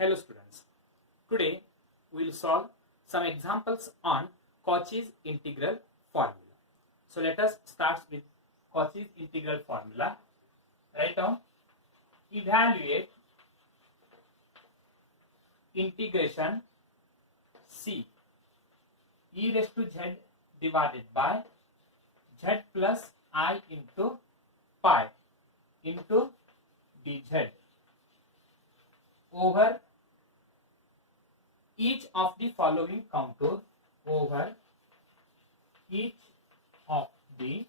Hello students, today we will solve some examples on Cauchy's integral formula. So let us start with Cauchy's integral formula. Write down, evaluate integration C e raised to z divided by z plus I into pi into dz over each of the following contour over each of the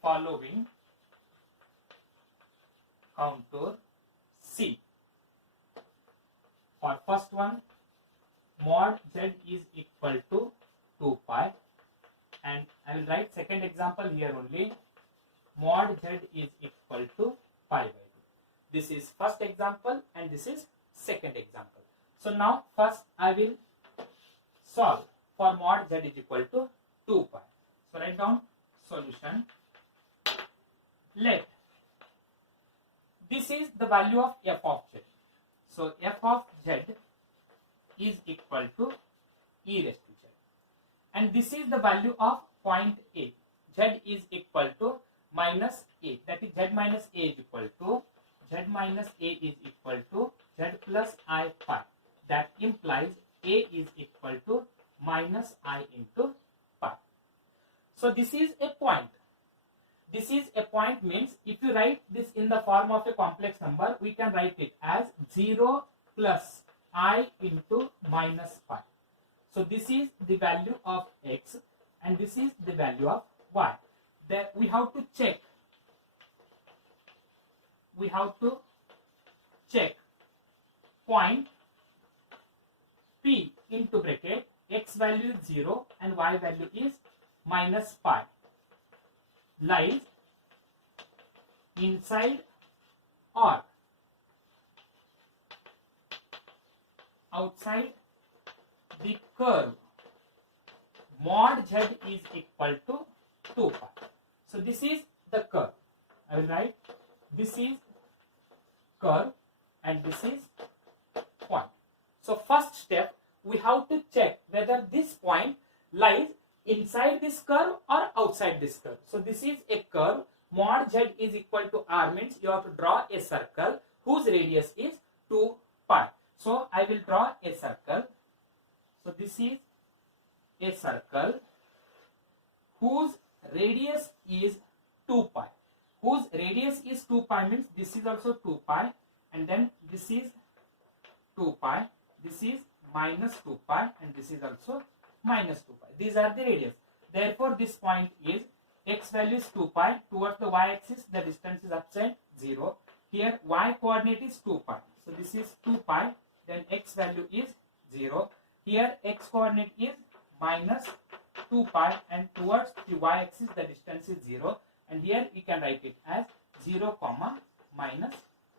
following contour C. For first one, mod z is equal to 2 pi, and I will write second example here only. Mod z is equal to pi by 2. This is first example and this is second example. So now first I will solve for mod z is equal to 2 pi. So write down solution. Let this is the value of f of z. So f of z is equal to e raised to z, and this is the value of point A. Z is equal to minus A, that is z minus A is equal to z minus A is equal to z plus I pi. That implies A is equal to minus I into pi. So this is a point. This is a point means if you write this in the form of a complex number, we can write it as 0 plus I into minus pi. So this is the value of x and this is the value of y. Then we have to check. We have to check point P into bracket, x value is 0 and y value is minus pi, lies inside or outside the curve mod z is equal to 2 pi. So this is the curve. I will write this is curve and this is point. So first step, we have to check whether this point lies inside this curve or outside this curve. So this is a curve. Mod z is equal to r means you have to draw a circle whose radius is 2 pi. So I will draw a circle. So this is a circle whose radius is 2 pi. Whose radius is 2 pi means this is also 2 pi and then this is 2 pi. This is minus 2 pi and this is also minus 2 pi. These are the radius. Therefore, this point is x value is 2 pi. Towards the y-axis, the distance is upside 0. Here, y coordinate is 2 pi. So, this is 2 pi. Then x value is 0. Here, x coordinate is minus 2 pi and towards the y-axis, the distance is 0. And here, we can write it as 0, minus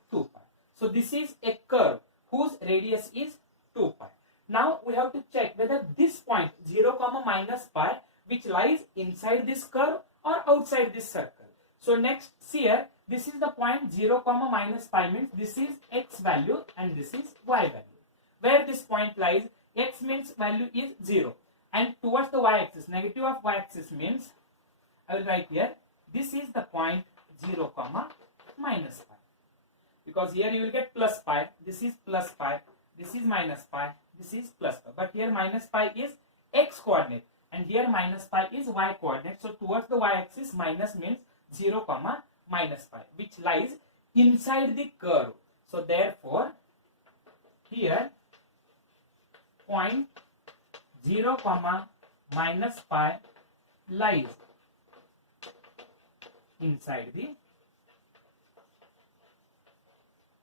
2 pi. So, this is a curve whose radius is 2 pi. Now we have to check whether this point 0, minus pi which lies inside this curve or outside this circle. So next here, this is the point 0, minus pi means this is x value and this is y value. Where this point lies, x means value is 0 and towards the y-axis, negative of y-axis means, I will write here, this is the point 0, minus pi. Because here you will get plus pi, this is plus pi, this is minus pi, this is plus pi. But here minus pi is x coordinate and here minus pi is y coordinate. So towards the y-axis, minus means 0, minus pi which lies inside the curve. So therefore, here point 0, minus pi lies inside the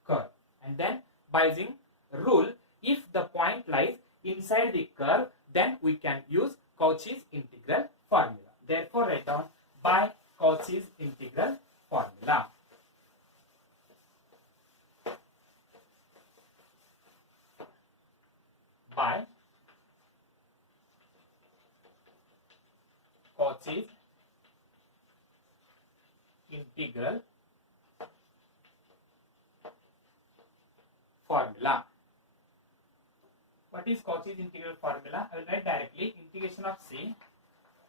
curve. And then by using rule, if the point lies inside the curve, then we can use Cauchy's integral formula. Therefore, write down by Cauchy's integral formula. By Cauchy's integral what is Cauchy's integral formula? I will write directly integration of c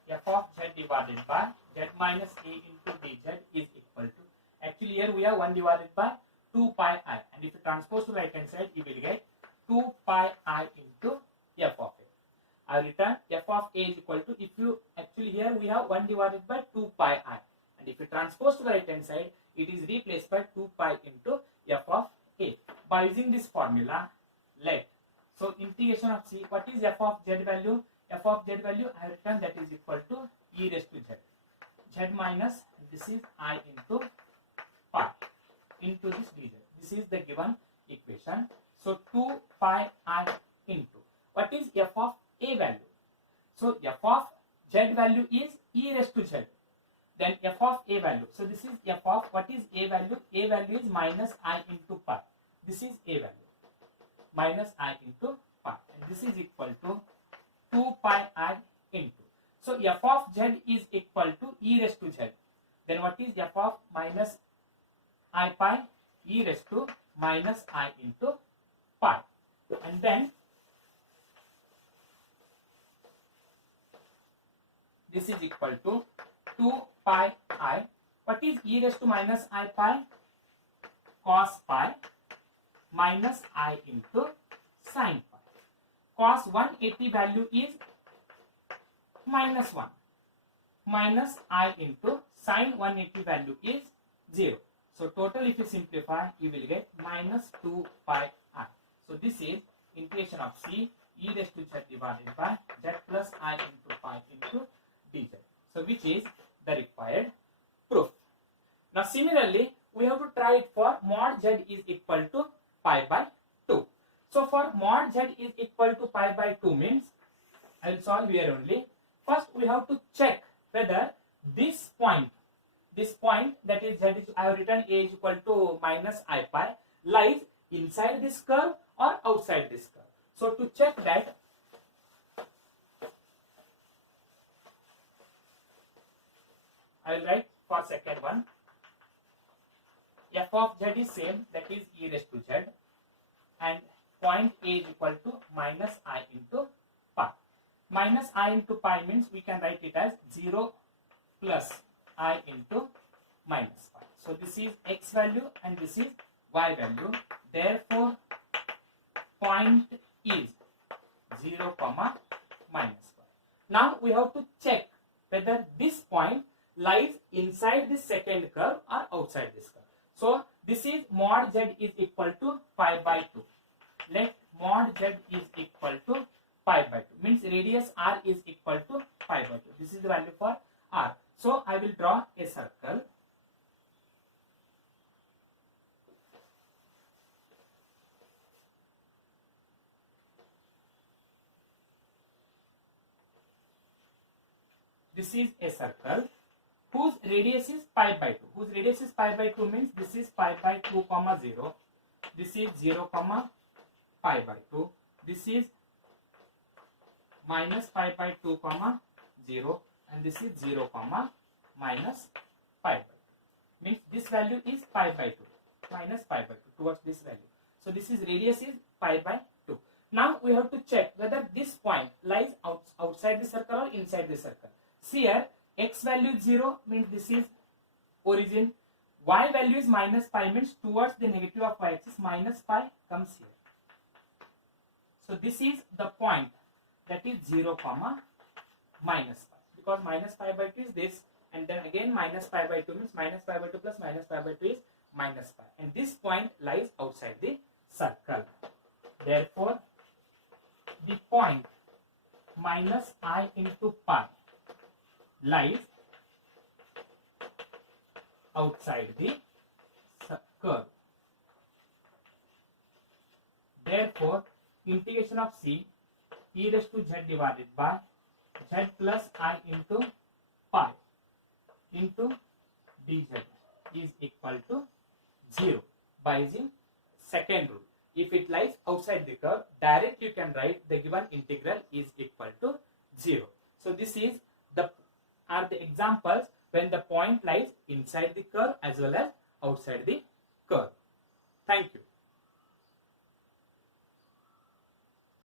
f of z divided by z minus a into dz is equal to, actually here we have 1 divided by 2 pi I, and if you transpose to right hand side you will get 2 pi I into f of a. I return f of a is equal to, if you actually here we have 1 divided by 2 pi I, and if you transpose to the right hand side it is replaced by 2 pi into f of a. By using this formula, let, so integration of c, what is f of z value? F of z value I return that is equal to e raised to z, z minus, this is I into pi into this dz. This is the given equation. So 2 pi I into, what is f of a value? So f of z value is e raised to z. Then f of a value, so this is f of, what is a value? A value is minus I into pi. This is a value, minus I into pi, and this is equal to 2 pi I into. So f of z is equal to e raised to z. Then what is f of minus I pi? E raised to minus I into pi. And then this is equal to 2 pi I. What is e raised to minus I pi? Cos pi minus I into sin pi. Cos 180 value is minus 1. Minus I into sin 180 value is 0. So total if you simplify, you will get minus 2 pi I. So this is integration of c e raised to z divided by z plus I into pi into dz. So which is the required proof. Now similarly, we have to try it for mod z is equal to pi by 2. So for mod z is equal to pi by 2 means, I will solve here only. First we have to check whether this point that is z is, I have written a is equal to minus I pi, lies inside this curve or outside this curve. So to check that, I will write for second one, f of z is same, that is e raised to z, and point a is equal to minus I into pi. Minus I into pi means we can write it as 0 plus I into minus pi. So this is x value and this is y value. Therefore, point is 0 comma minus pi. Now we have to check whether this point lies inside this second curve or outside this curve. So this is mod z is equal to pi by 2. Let mod z is equal to pi by 2, means radius r is equal to pi by 2. This is the value for r. So I will draw a circle. This is a circle whose radius is pi by 2. Whose radius is pi by 2 means this is pi by 2 comma 0. This is 0 comma pi by 2. This is minus pi by 2 comma 0, and this is 0 comma minus pi by 2. Means this value is pi by 2 minus pi by 2 towards this value. So this is radius is pi by 2. Now we have to check whether this point lies outside the circle or inside the circle. See here, x value is 0 means this is origin. Y value is minus pi means towards the negative of y axis, minus pi comes here. So this is the point, that is 0 comma minus pi, because minus pi by 2 is this, and then again minus pi by 2 means minus pi by 2 plus minus pi by 2 is minus pi, and this point lies outside the circle. Therefore, the point minus I into pi lies outside the curve. Therefore, integration of c e raised to z divided by z plus I into pi into dz is equal to 0 by using second rule. If it lies outside the curve, direct you can write the given integral is equal to 0. So this is the examples when the point lies inside the curve as well as outside the curve. Thank you.